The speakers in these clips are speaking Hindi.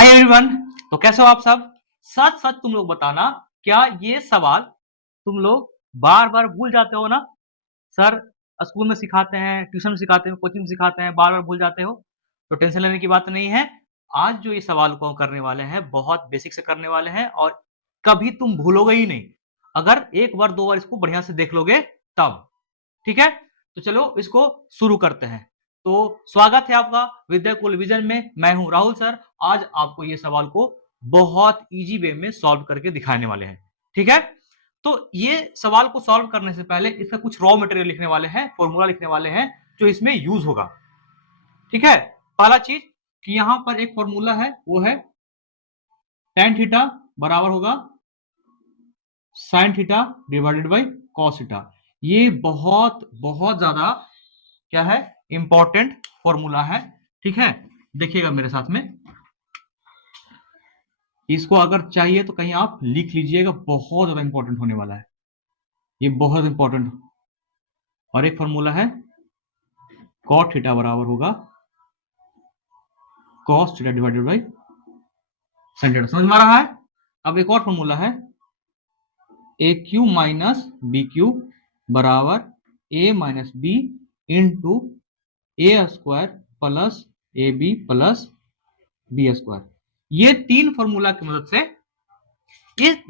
Hi everyone. तो कैसे हो आप सब? सच सच तुम लोग बताना, क्या ये सवाल तुम लोग बार बार भूल जाते हो ना? सर स्कूल में सिखाते हैं, ट्यूशन में सिखाते हैं, कोचिंग में सिखाते हैं, बार बार भूल जाते हो। तो टेंशन लेने की बात नहीं है। आज जो ये सवाल को हम करने वाले हैं बहुत बेसिक से करने वाले हैं और कभी तुम भूलोगे ही नहीं, अगर एक बार दो बार इसको बढ़िया से देख लोगे तब। ठीक है, तो चलो इसको शुरू करते हैं। तो स्वागत है आपका विद्याकुल विजन में। मैं हूं राहुल सर। आज आपको ये सवाल को बहुत इजी वे में सॉल्व करके दिखाने वाले हैं। ठीक है, तो ये सवाल को सॉल्व करने से पहले इसका कुछ रॉ मटेरियल लिखने वाले हैं, फॉर्मूला लिखने वाले हैं जो इसमें यूज होगा। ठीक है, पहला चीज कि यहां पर एक फॉर्मूला है, वो है tan थीटा बराबर होगा sin theta divided by cos theta. ये बहुत बहुत ज्यादा क्या है, इंपॉर्टेंट फॉर्मूला है। ठीक है, देखिएगा मेरे साथ में, इसको अगर चाहिए तो कहीं आप लिख लीजिएगा, बहुत ज्यादा इंपॉर्टेंट होने वाला है ये, बहुत इंपॉर्टेंट। और एक फॉर्मूला है cot थीटा बराबर होगा cos theta divided by sin theta. समझ में आ रहा है? अब एक और फॉर्मूला है A cube minus B cube बराबर A minus B into A square plus A B plus B square. ये तीन फॉर्मूला की मदद से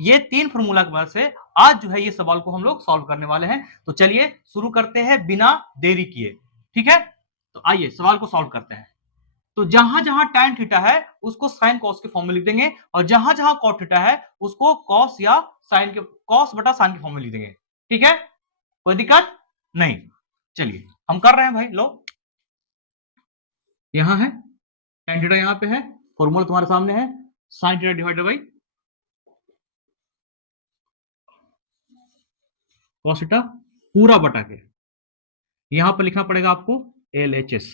ये तीन फॉर्मूला की मदद से आज जो है ये सवाल को हम लोग सॉल्व करने वाले हैं। तो चलिए शुरू करते हैं बिना देरी किए। ठीक है, तो आइए सवाल को सॉल्व करते हैं। तो जहां जहां tan थीटा है उसको sin cos के फॉर्म में लिख देंगे, और जहां जहां cot थीटा है उसको cos या sin के cos बटा sin के फॉर्म में लिख देंगे। ठीक है, कोई दिक्कत नहीं। चलिए हम कर रहे हैं भाई। लो, यहां है tan थीटा, यहां पे है, फॉर्मूला तुम्हारे सामने है sin theta divided by cos theta पूरा बटा के, यहां पे लिखना पड़ेगा आपको LHS।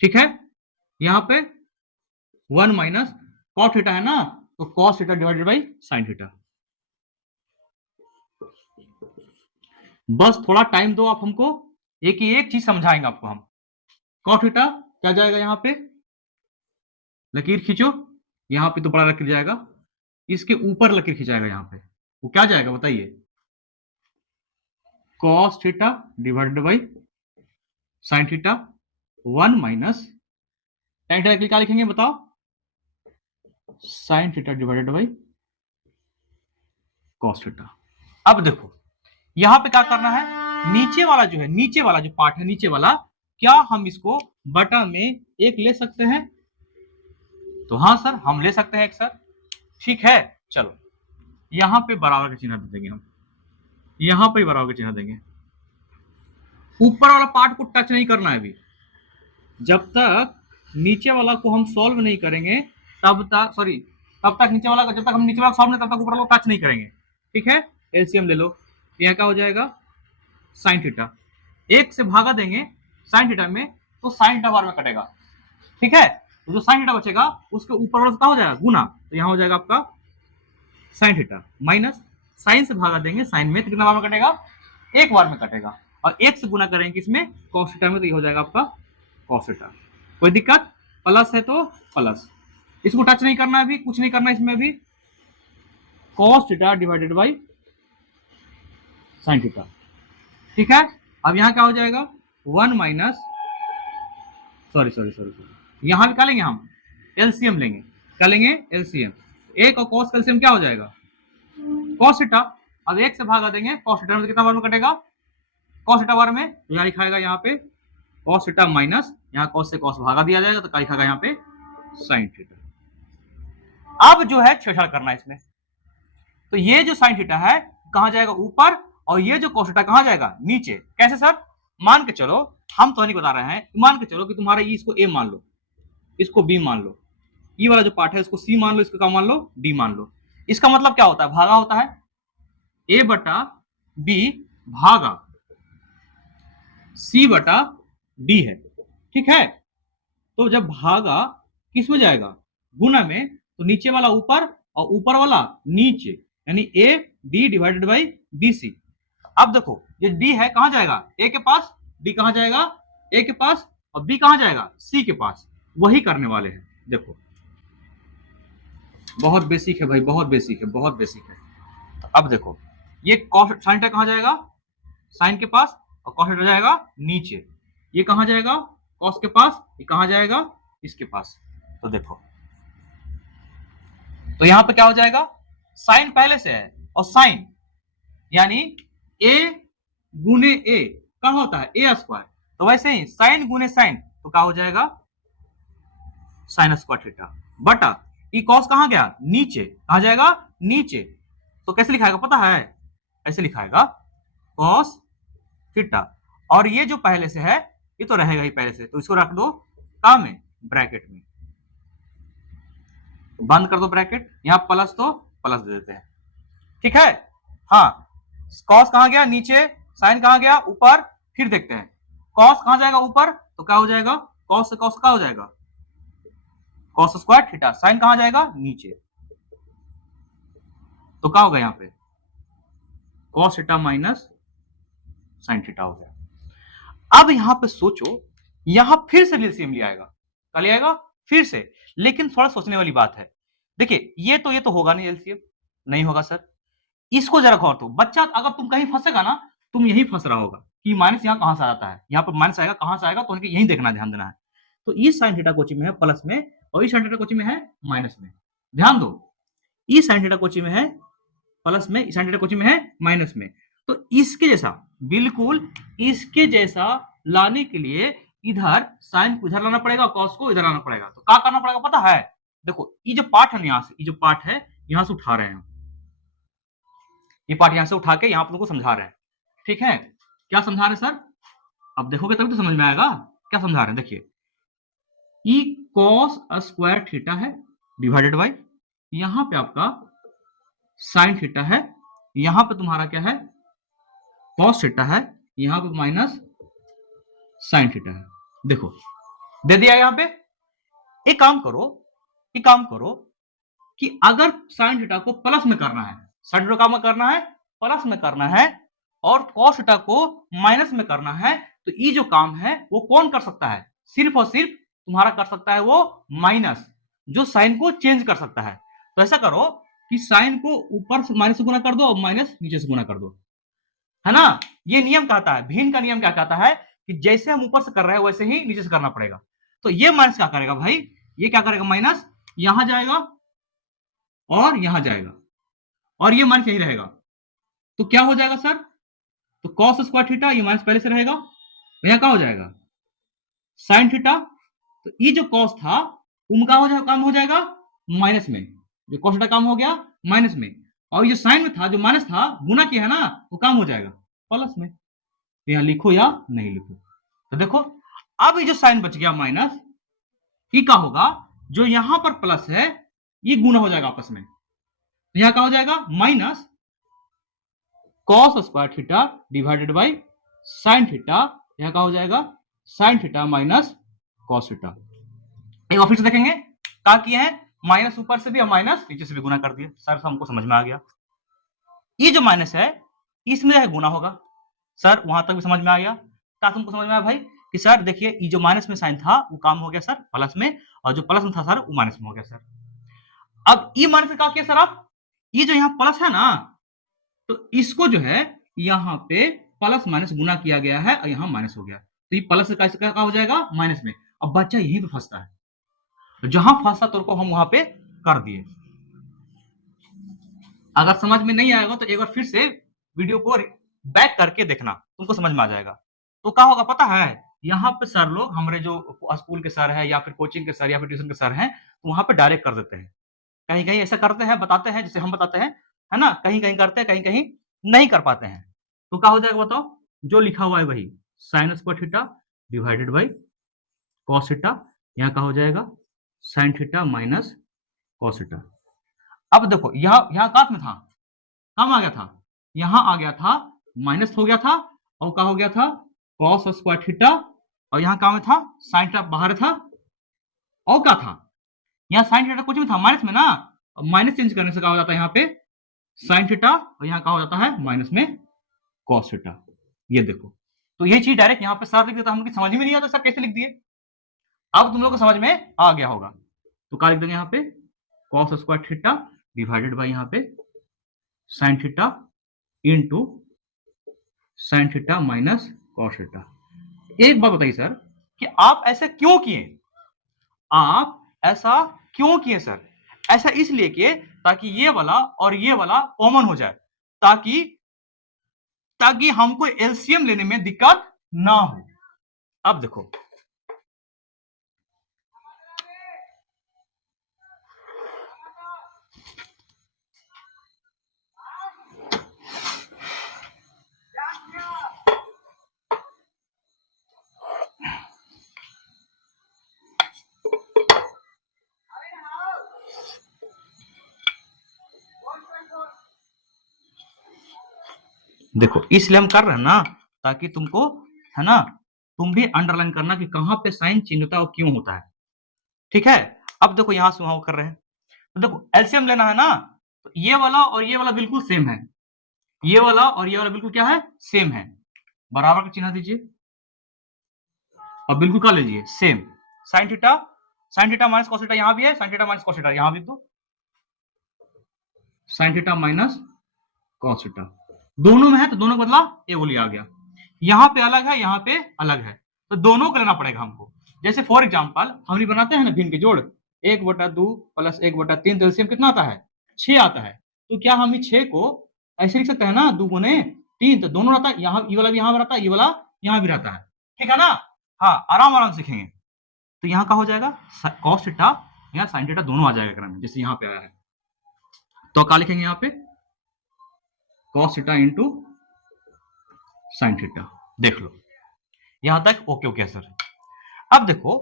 ठीक है, यहां पे 1 माइनस cot थीटा है ना, तो cos theta divided by sin theta. बस थोड़ा टाइम दो आप हमको, एक चीज समझाएंगे आपको हम। cot थीटा क्या जाएगा, यहां पे लकीर खींचो, यहां पे तो बड़ा लकीर जाएगा, इसके ऊपर लकीर खिंचाएगा, यहां पे वो क्या जाएगा बताइए, cos theta divided by sin theta 1 minus tan theta के लिए क्या लिखेंगे बताओ, sin theta divided by cos theta. अब देखो यहां पे क्या करना है, नीचे वाला जो है, नीचे वाला जो पार्ट है, नीचे वाला, क्या हम इसको बटा में एक ले सकते हैं? तो हाँ सर, हम ले सकते हैं एक सर। ठीक है, चलो यहां पे बराबर का चिन्ह दे देंगे हम, यहां पे बराबर का चिन्ह देंगे। ऊपर वाला पार्ट को टच नहीं करना है अभी, जब तक नीचे वाला को हम सॉल्व नहीं करेंगे तब तक, सॉरी तब तक नीचे वाला, जब तक हम नीचे वाला सॉल्व नहीं तब तक ऊपर वाला को टच नहीं करेंगे। ठीक है, एलसीएम ले लो, यह क्या हो जाएगा sin थीटा, एक से भागा देंगे sin थीटा में तो sin थीटा बार में कटेगा। ठीक है, तो जो sin थीटा बचेगा उसके ऊपर वाला क्या हो जाएगा गुना, तो यहां हो जाएगा आपका sin थीटा माइनस sin से भागा देंगे sin में, तो कितना बार में कटेगा, एक बार में कटेगा, और एक से गुना करेंगे इसमें cos थीटा में, तो ये हो जाएगा आपका cos थीटा। कोई दिक्कत? प्लस है तो प्लस, इसको टच नहीं करना है अभी, कुछ नहीं करना इसमें अभी, cos theta divided by sin theta. ठीक है, अब यहां क्या हो जाएगा 1 minus, sorry sorry sorry sorry, यहां भी क्या लेंगे हम, एलसीएम लेंगे। क्या लेंगे? एलसीएम। एक और cos का एलसीएम क्या हो जाएगा cos थीटा। अब एक से भागा देंगे cos थीटा में, कितना बार में कटेगा cos थीटा बार में, यहां लिखाएगा यहाँ पे cos थीटा माइनस, यहाँ cos से cos भागा दिया जाएगा तो क्या लिखाएगा यहाँ पे sin थीटा। अब जो है छेड़छाड़ करना है इसमें, तो ये जो sin थीटा है कहां जाएगा ऊपर, और ये जो cos थीटा कहां जाएगा नीचे। कैसे सर? मान के चलो, हम तो नहीं बता रहे हैं, मान के चलो कि तुम्हारा इसको A मान लो, इसको B मान लो, ये वाला जो पार्ट है इसको C मान लो, इसको क्या मान लो, D मान लो। इसका मतलब क्या होता है, भागा होता है A बटा B भागा C बटा D है। ठीक है, तो जब भागा किस में जाएगा, गुना में, तो नीचे वाला ऊपर और ऊपर वाला नीचे, यानी A D divided by B C. अब देखो ये D है कहां जाएगा, A के पास, D कहां जाएगा A के पास, और B कहां जाएगा C के पास। वही करने वाले हैं। देखो बहुत बेसिक है भाई, बहुत बेसिक है, बहुत बेसिक है। तो अब देखो, ये कॉस साइन थीटा कहां जाएगा, साइन के पास, और कॉस थीटा जाएगा नीचे। ये कहां जाएगा, कॉस के पास, ये कहां जाएगा, इसके पास। तो देखो, तो यहां पे क्या हो जाएगा, साइन पहले से है, और साइन यानी ए गुने ए क्या होता है, ए स्क्वायर। तो वैसे ही साइन गुने साइन तो क्या हो जाएगा, साइन स्क्वायर थीटा बटा ई कॉस कहां गया, नीचे, कहां जाएगा, नीचे। तो कैसे लिखाएगा पता है, ऐसे लिखाएगा कॉस थीटा, और ये जो पहले से है ये तो रहेगा ही पहले से, तो इसको रख दो का में, ब्रैकेट में, बंद कर दो ब्रैकेट, यहां प्लस तो प्लस दे देते हैं, ठीक है। हाँ, कॉस कहां गया नीचे, साइन कहां गया ऊपर, फिर देखते हैं कॉस कहां जाएगा ऊपर, तो क्या हो जाएगा, कॉस से कॉस क्या हो जाएगा, कॉस स्क्वायर थीटा, साइन कहां जाएगा नीचे, तो क्या होगा यहां पे, cos theta minus sine theta हो गया। अब यहां पे सोचो, यहां फिर से एलसीएम लिया आएगा, क्या लिया आएगा, फिर से, लेकिन थोड़ा सोचने वाली बात है। देखिए ये तो होगा नहीं, एलसीएम नहीं होगा सर। इसको जरा गौर दो बच्चा, अगर तुम कहीं फंसेगा ना, तुम यही फंस रहा होगा कि माइनस यहाँ कहां से आता है, यहाँ पर माइनस आएगा, कहां से आएगा, तो यही देखना, ध्यान देना है। तो इस साइन थीटा कोची में है प्लस में, और इस साइन थीटा कोची में है माइनस में, ध्यान दो, इस साइन थीटा कोची में है प्लस में, इस साइन थीटा कोची में है माइनस में। तो इसके जैसा, बिल्कुल इसके जैसा लाने के लिए इधर साइन को इधर लाना पड़ेगा, कॉस को इधर लाना पड़ेगा। तो क्या करना पड़ेगा पता है, देखो ये जो पार्ट है यहाँ से, ये जो पार्ट है यहां से उठा रहे हैं, ये पार्ट यहां से उठा के यहां पर तुमको समझा रहे हैं, ठीक है। क्या समझा रहे हैं सर, अब देखोगे तभी तो समझ में आएगा क्या समझा रहे हैं। देखिए ई कॉस स्क्वायर थीटा है डिवाइडेड बाई, यहां पे आपका साइन थीटा है, यहां पे तुम्हारा क्या है, कॉस थीटा है, यहां पे माइनस साइन थीटा है। देखो दे दिया यहां पे। एक काम करो, एक काम करो कि अगर साइन थीटा को प्लस में करना है, साइन थीटा का करना है प्लस में करना है, और कॉस थीटा को माइनस में करना है, तो ये जो काम है वो कौन कर सकता है, सिर्फ और सिर्फ तुम्हारा कर सकता है वो माइनस, जो साइन को चेंज कर सकता है। तो ऐसा करो कि साइन को ऊपर से माइनस से गुना कर दो और माइनस नीचे से गुना कर दो, है ना। ये नियम कहता है, भिन्न का नियम क्या कहता है कि जैसे हम ऊपर से कर रहे हैं वैसे ही नीचे से करना पड़ेगा। तो ये माइनस क्या करेगा भाई, ये क्या करेगा, माइनस यहां जाएगा और यहां जाएगा, और ये माइनस यही रहेगा। तो क्या हो जाएगा सर, तो कॉस स्क्वायर थीटा, ये माइनस पहले से रहेगा, तो यहां क्या हो जाएगा, साइन थीटा। तो ये जो कॉस था उनका हो जाएगा, काम हो जाएगा माइनस में, जो कॉस थीटा काम हो गया माइनस में, और ये जो साइन में था, जो माइनस था, गुना किया है ना, वो काम हो जाएगा प्लस में। तो यहां लिखो या नहीं लिखो, तो देखो अब ये जो साइन बच गया माइनस, ये क्या होगा, जो यहां पर प्लस है ये गुना हो जाएगा आपस में, तो यहां क्या हो जाएगा, minus cos square theta divided by sine theta, यहां क्या हो जाएगा, sign theta minus cos theta. एक बार फिर से देखेंगे क्या किए हैं, माइनस ऊपर से भी और माइनस नीचे से भी गुना कर दिए, सर हमको समझ में आ गया। ये जो माइनस है इसमें है गुना होगा, सर वहां तक भी समझ में आ गया। क्या तुमको समझ में आया भाई कि सर देखिए ये जो माइनस में साइन था वो काम हो गया सर प्लस में, और जो प्लस में था सर वो माइनस में हो गया सर। अब ये माइनस में क्या किया सर आप, ये जो यहाँ प्लस है ना, तो इसको जो है यहाँ पे प्लस माइनस गुना किया गया है और यहाँ माइनस हो गया, तो ये प्लस कैसे क्या हो जाएगा माइनस में। अब बच्चा यहीं पे फंसता है, तो जहां फंसा तो हम वहां पे कर दिए। अगर समझ में नहीं आएगा तो एक बार फिर से वीडियो को बैक करके देखना, तुमको समझ में आ जाएगा। तो क्या होगा पता है, यहाँ पे सर लोग हमारे जो स्कूल के सर है या फिर कोचिंग के सर या फिर ट्यूशन के सर हैं, तो वहां पे डायरेक्ट कर देते हैं, कहीं कहीं ऐसा करते हैं, बताते हैं जैसे हम बताते हैं, है ना, कहीं कहीं करते हैं, कहीं कहीं नहीं कर पाते हैं। तो क्या हो जाएगा बताओ, जो लिखा हुआ है वही, sign square theta divided by cos theta, यहाँ क्या हो जाएगा, sign theta minus cos theta. अब देखो यहाँ यहाँ काट में था, कम आ गया था, यहां आ गया था माइनस हो गया था, और क्या हो गया था, कॉस स्क्वायर थीटा, और यहाँ क्या में था, साइन थीटा बाहर था, और क्या था, यहाँ साइन थीटा कुछ में था माइनस में ना, माइनस चेंज करने से क्या हो जाता है यहाँ पे साइन थीटा, और यहाँ क्या हो जाता है माइनस में कॉस थीटा। ये देखो, तो ये चीज डायरेक्ट यहाँ पे सर लिख देता, हम समझ में नहीं आता सर कैसे लिख दिए। अब तुम लोग को समझ में आ गया होगा, तो क्या लिख देंगे यहाँ पे, cos square theta divided by यहाँ पे sine theta into sine theta minus cos theta. एक बात बताइए सर कि आप ऐसा क्यों किए? आप ऐसा क्यों किए सर? ऐसा इसलिए किए ताकि ये वाला और ये वाला कॉमन हो जाए, ताकि ताकि हमको एलसीएम लेने में दिक्कत ना हो। अब देखो, देखो इसलिए हम कर रहे हैं ना, ताकि तुमको, है ना, तुम भी अंडरलाइन करना कि कहां पे साइन चेंज होता है और क्यों होता है। ठीक है, अब देखो यहां से वहां कर रहे हैं, तो देखो एलसीएम लेना है ना, तो ये वाला और ये वाला बिल्कुल सेम है, ये वाला और ये वाला बिल्कुल क्या है, सेम है। बराबर का चिन्ह दीजिए और बिल्कुल का लीजिए same. Sign theta minus cos theta यहां भी है, sign theta minus cos theta यहां भी, तो sign theta minus cos theta दोनों में है, तो दोनों बदला ए बोली आ गया। यहां पे अलग है, यहां पे अलग है, तो दोनों को लेना पड़ेगा हमको। जैसे फॉर एग्जांपल हम भी बनाते हैं ना भिन्न के जोड़, 1/2 प्लस 1/3, तो एलसीएम कितना आता है, 6 आता है। तो क्या हम इस 6 को ऐसे लिख सकते हैं ना, 2 गुने 3, तो दोनों रहता है, यहाँ ये वाला भी यहाँ रहता है, ये वाला यहाँ भी रहता है। ठीक है ना? हाँ, आराम आराम सीखेंगे। तो यहाँ का हो जाएगा कॉस थीटा या साइन थीटा दोनों आ जाएगा क्रम में, जैसे यहाँ पे आया है। तो क्या लिखेंगे यहाँ पे, cos theta into sine theta. देख लो यहां तक ओके ओके सर। अब देखो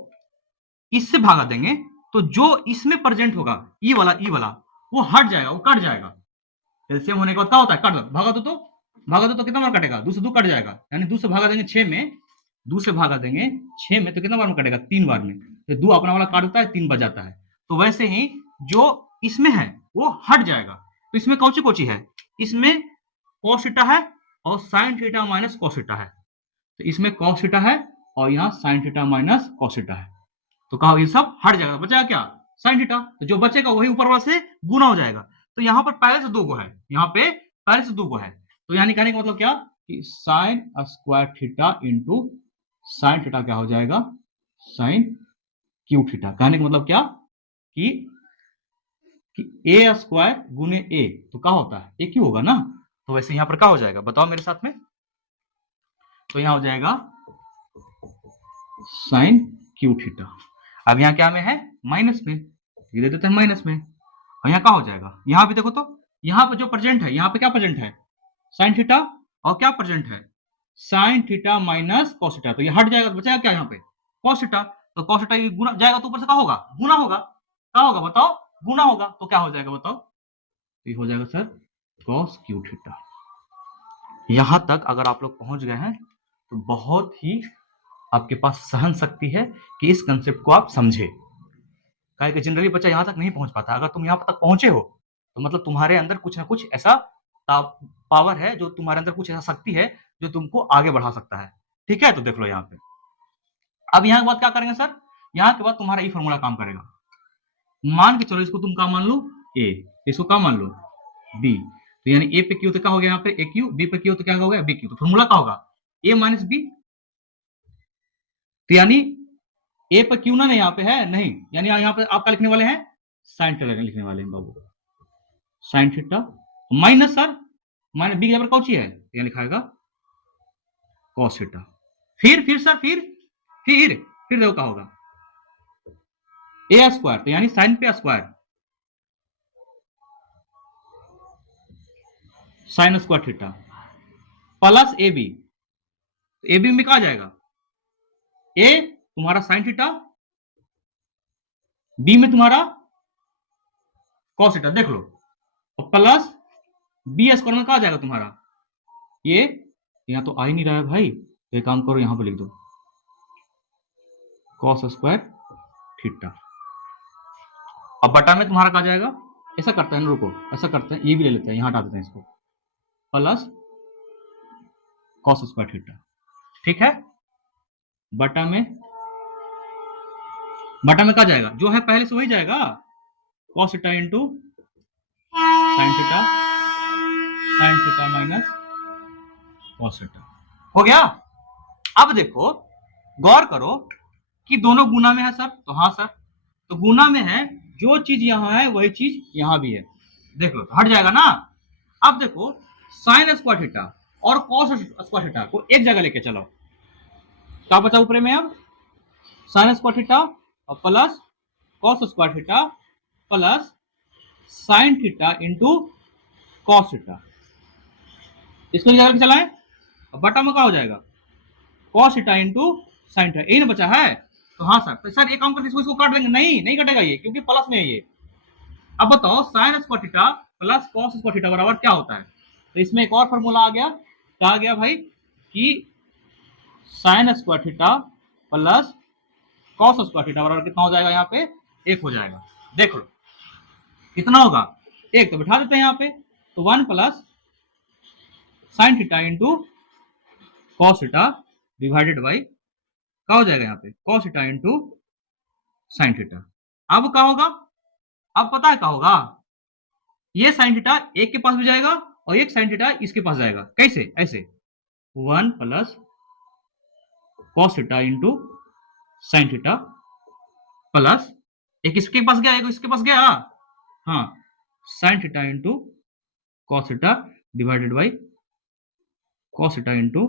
इससे भागा देंगे, तो जो इसमें प्रेजेंट होगा ई वाला वो हट जाएगा, वो कट जाएगा। एलसीएम होने के बाद क्या होता है, कट दो, भागा दो तो कितना बार कटेगा, 2 से 2 कट जाएगा, यानी 2 से भागा देंगे 6 में, 2 से भागा देंगे 6 में, तो कितना बार में कटेगा, 3 बार में। तो 2 अपना वाला काट देता है, 3 बच जाता है। तो वैसे ही जो इसमें है वो हट जाएगा। तो इसमें कौची कौची है, इसमें कॉस थीटा है और sign theta minus cos theta है, तो इसमें कॉस थीटा है और यहाँ sign theta minus cos theta है। तो कहा ये सब हट जाएगा, बचेगा क्या, साइन थीटा। तो जो बचेगा वही ऊपर वाला से गुना हो जाएगा। तो यहाँ पर पहले से 2 को है, यहाँ पे पहले से 2 को है, तो यानी कहने का मतलब क्या कि sign square theta into sine theta क्या हो जाएगा, साइन क्यू थीटा। कहने का मतलब क्या कि ए स्क्वायर गुने ए, तो क्या होता है, ए क्यू होगा ना। तो वैसे यहाँ पर क्या हो जाएगा, बताओ मेरे साथ में। तो यहाँ हो जाएगा साइन क्यू थीटा। अब यहाँ क्या में है, माइनस में, ये दे देते हैं माइनस में। और यहाँ क्या हो जाएगा, यहाँ भी देखो तो यहाँ पे जो प्रेजेंट है, यहाँ पे क्या प्रेजेंट है, साइन थीटा, और क्या प्रेजेंट है, sign theta minus cos theta. तो ये हट जाएगा, तो बचेगा क्या यहाँ पे, कॉस थीटा। तो कॉस थीटा ये गुना जाएगा, तो ऊपर से क्या होगा, गुना होगा। क्या होगा बताओ, गुना होगा। तो क्या हो जाएगा बताओ, तो ये हो जाएगा सर कॉस क्यू थीटा। यहां तक अगर आप लोग पहुंच गए हैं तो बहुत ही आपके पास सहन शक्ति है कि इस कंसेप्ट को आप समझे। कि जनरली बच्चा यहां तक नहीं पहुंच पाता। अगर तुम यहां तक पहुंचे हो तो मतलब तुम्हारे अंदर कुछ ना कुछ ऐसा पावर है, जो तुम्हारे अंदर कुछ ऐसा शक्ति है जो तुमको आगे बढ़ा सकता है। ठीक है, तो देख लो यहाँ पे। अब यहाँ के बाद क्या करेंगे सर, यहाँ के बाद तुम्हारा ये फॉर्मूला काम करेगा। मान के चलो इसको तुम क्या मान लो, ए, इसको क्या मान लो, बी। तो यानी ए पे क्यू तो क्या हो गया यहाँ पे, ए क्यू, बी पे क्यू तो क्या हो गया, बी क्यू। तो फॉर्मूला क्या होगा, ए माइनस बी। तो यानी ए पर क्यू ना यहाँ पे है नहीं, यानी यहाँ पे आपका लिखने वाले हैं साइन थीटा लिखने वाले हैं बाबू, sine theta minus sir, minus B के बराबर कौन सी है, यहाँ लिखाएगा कॉस थीटा। फिर सर फिर देखो क्या होगा, ए स्क्वायर, तो यानी साइन पे square, sine square theta plus A B. A B में कहा जाएगा, ए तुम्हारा साइन थीटा, बी में तुम्हारा कॉस थीटा, देख लो, और प्लस बी स्क्वायर में कहा जाएगा तुम्हारा, ये यहां तो आ ही नहीं रहा है भाई, तो एक काम करो यहां पे लिख दो कॉस स्क्वायर थीटा। अब बटा में तुम्हारा कहा जाएगा, ऐसा करते हैं ना, रुको ऐसा करते हैं, ये भी ले लेते हैं, यहां हटा देते हैं इसको, प्लस कॉस स्क्वायर थीटा। ठीक है, बटा में कहा जाएगा, जो है पहले से वही जाएगा, cos theta into sine theta minus cos theta. हो गया। अब देखो गौर करो कि दोनों गुना में है सर, तो हाँ सर, तो गुना में है, जो चीज यहां है वही चीज यहां भी है, देख लो तो हट जाएगा ना। अब देखो साइन स्क्वायर थीटा और कॉस स्क्वायर थीटा को एक जगह लेके चलो, क्या बचा ऊपर में, अब साइन स्क्वायर थीटा और plus cos square theta plus sine theta into cos theta, इसको एक जगह लेके चलाएं, बटा में क्या हो जाएगा, cos theta into sine theta, यही ना बचा है। तो हाँ सर, तो सर एक काम करते इसको काट देंगे, नहीं नहीं कटेगा ये, क्योंकि प्लस में है ये। अब बताओ sign square theta plus cos square theta बराबर क्या होता है, तो इसमें एक और फॉर्मूला आ गया, क्या आ गया भाई, कि sign square theta plus cos square theta बराबर कितना हो जाएगा, यहाँ पे 1 हो जाएगा। देख लो कितना होगा, 1, तो बिठा देते हैं यहाँ पे, तो 1 plus sine theta into cos theta divided by क्या हो जाएगा यहाँ पे, cos theta into sine theta. अब क्या होगा, अब पता है क्या होगा, ये साइन थीटा एक के पास भी जाएगा और एक साइन थीटा इसके पास जाएगा, कैसे, ऐसे 1 plus cos theta into sine theta plus एक इसके पास गया एक इसके पास गया, हाँ, sine theta into cos theta divided by cos theta into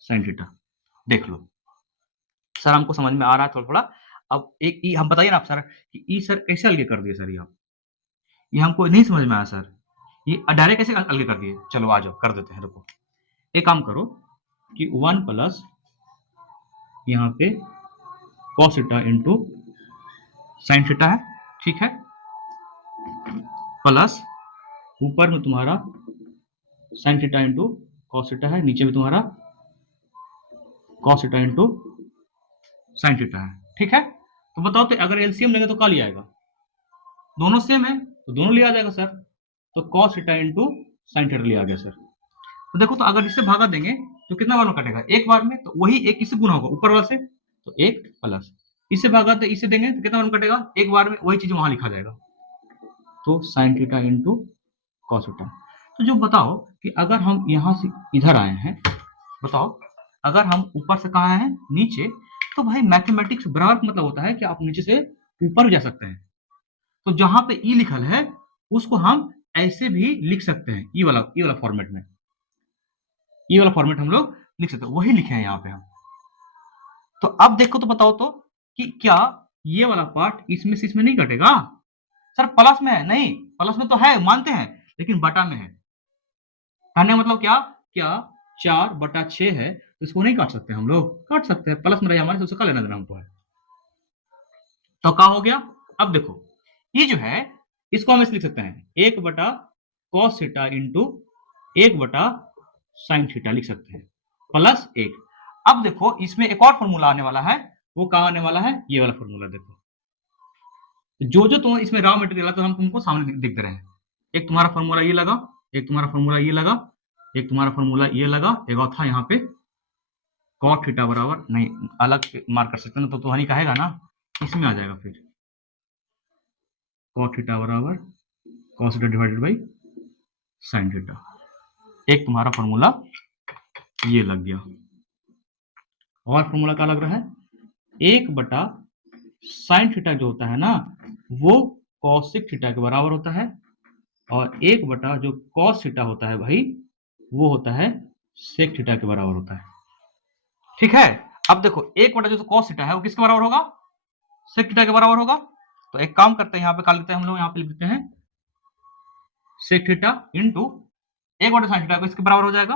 sine theta. देख लो सर हमको समझ में आ रहा है थोड़ा थोड़ा। अब एक ई हम बताइए ना आप सर कि ई सर कैसे अलगे कर दिए सर, ये हमको नहीं समझ में आया सर, ये डायरेक्ट कैसे अलगे कर दिए। चलो आ जाओ कर देते हैं, रुको एक काम करो कि 1 प्लस यहाँ पे cos theta into sine theta है, ठीक है, प्लस ऊपर में तुम्हारा sine theta into cos theta है, नीचे में तुम्हारा cos theta into sine theta है, ठीक है। तो बताओ तो अगर एलसीएम लेंगे तो क्या लिया आएगा, दोनों सेम है तो दोनों लिया जाएगा सर, तो cos theta into sine theta लिया गया सर। तो देखो तो अगर इससे भागा देंगे तो कितना बार में कटेगा, एक बार में, तो वही एक इससे गुना होगा ऊपर वाले से, तो 1 प्लस इससे भागा तो इससे देंगे तो कितना बार में कटेगा, एक बार में, वही चीज वहां लिखा जाएगा, तो sine theta into cos theta. तो जो बताओ कि अगर हम यहां से इधर आए हैं, बताओ अगर हम ऊपर से कहा है नीचे, तो भाई मैथमेटिक्स बराबर मतलब होता है कि आप नीचे से ऊपर जा सकते हैं। तो जहां पे ई लिखल है उसको हम ऐसे भी लिख सकते हैं, ई वाला फॉर्मेट में, ये वाला फॉर्मेट हम लोग लिख सकते हैं, वही लिखे हैं यहाँ पे हम। तो अब देखो तो बताओ तो कि क्या ये वाला पार्ट इसमें से इसमें नहीं कटेगा, सर प्लस में है, नहीं प्लस में तो है मानते हैं, लेकिन बटा में है, कहने का मतलब क्या, क्या 4/6 है तो इसको नहीं काट सकते हम लोग, काट सकते हैं, प्लस में रही हमारे, उसका लेना देना हमको है। तो क्या हो गया, अब देखो ये जो है इसको हम ऐसे लिख सकते हैं 1/cos theta into 1/sin theta लिख सकते हैं, प्लस 1। अब देखो इसमें एक और फॉर्मूला आने वाला है, वो कहाँ आने वाला है, ये वाला फॉर्मूला। देखो जो जो तुम इसमें रॉ मटेरियल तो हम तुमको सामने दिख रहे हैं, एक तुम्हारा फॉर्मूला ये लगा, एक तुम्हारा फॉर्मूला ये लगा, एक तुम्हारा फॉर्मूला ये लगा, एक और था यहाँ पे cot थीटा बराबर, नहीं अलग मार्क कर सकते हैं तो तुम्हारी कहेगा ना, इसमें आ जाएगा फिर cot थीटा बराबर cos theta divided by sin theta. एक तुम्हारा फॉर्मूला ये लग गया, और फॉर्मूला क्या लग रहा है, 1/sin थीटा जो होता है ना वो cosec थीटा के बराबर होता है, और 1 जो cos थीटा होता है भाई वो होता है sec थीटा के बराबर होता है, ठीक है। अब देखो 1 जो cos थीटा है वो किसके बराबर होगा, sec थीटा के बराबर होगा। तो एक काम करते हैं यहाँ पे क्या लिखते हैं हम लोग, यहाँ पे लिखते हैं sec theta into 1/sin theta को इसके बराबर हो जाएगा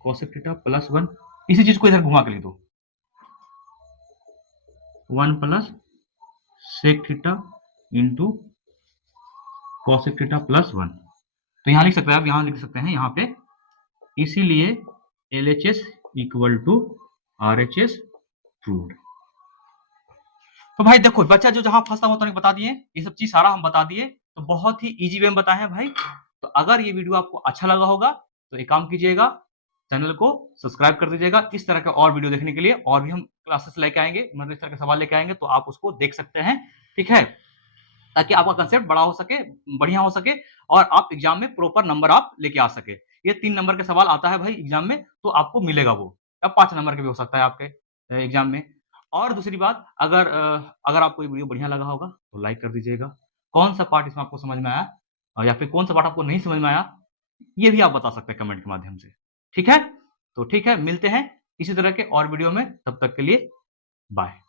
cosec थीटा प्लस 1, इसी चीज को इधर घुमा के लिख दो 1 plus sec theta into cosec theta plus 1। तो यहाँ लिख सकते हैं, आप यहाँ लिख सकते हैं यहाँ पे, इसीलिए LHS equal to RHS proved. तो भाई देखो बच्चा जो जहां फंसता हुआ तो बता दिए, ये सब चीज सारा हम बता दिए, तो बहुत ही इजी वे में बताए हैं भाई। तो अगर ये वीडियो आपको अच्छा लगा होगा तो एक काम कीजिएगा, चैनल को सब्सक्राइब कर दीजिएगा, इस तरह के और वीडियो देखने के लिए, और भी हम क्लासेस लेके आएंगे, मतलब इस तरह के सवाल लेके आएंगे तो आप उसको देख सकते हैं। ठीक है, ताकि आपका कंसेप्ट बड़ा हो सके, बढ़िया हो सके और आप एग्जाम में प्रॉपर नंबर आप लेके आ सके। ये 3 नंबर का सवाल आता है भाई एग्जाम में, तो आपको मिलेगा वो। अब 5 नंबर का भी हो सकता है आपके एग्जाम में। और दूसरी बात, अगर आपको ये वीडियो बढ़िया लगा होगा तो लाइक कर दीजिएगा। कौन-सा पार्ट इसमें आपको समझ में आया या फिर कौन-सा पार्ट आपको नहीं समझ में आया, ये भी आप बता सकते हैं कमेंट के माध्यम से। ठीक है? तो ठीक है, मिलते हैं इसी तरह के और वीडियो में, तब तक के लिए बाय।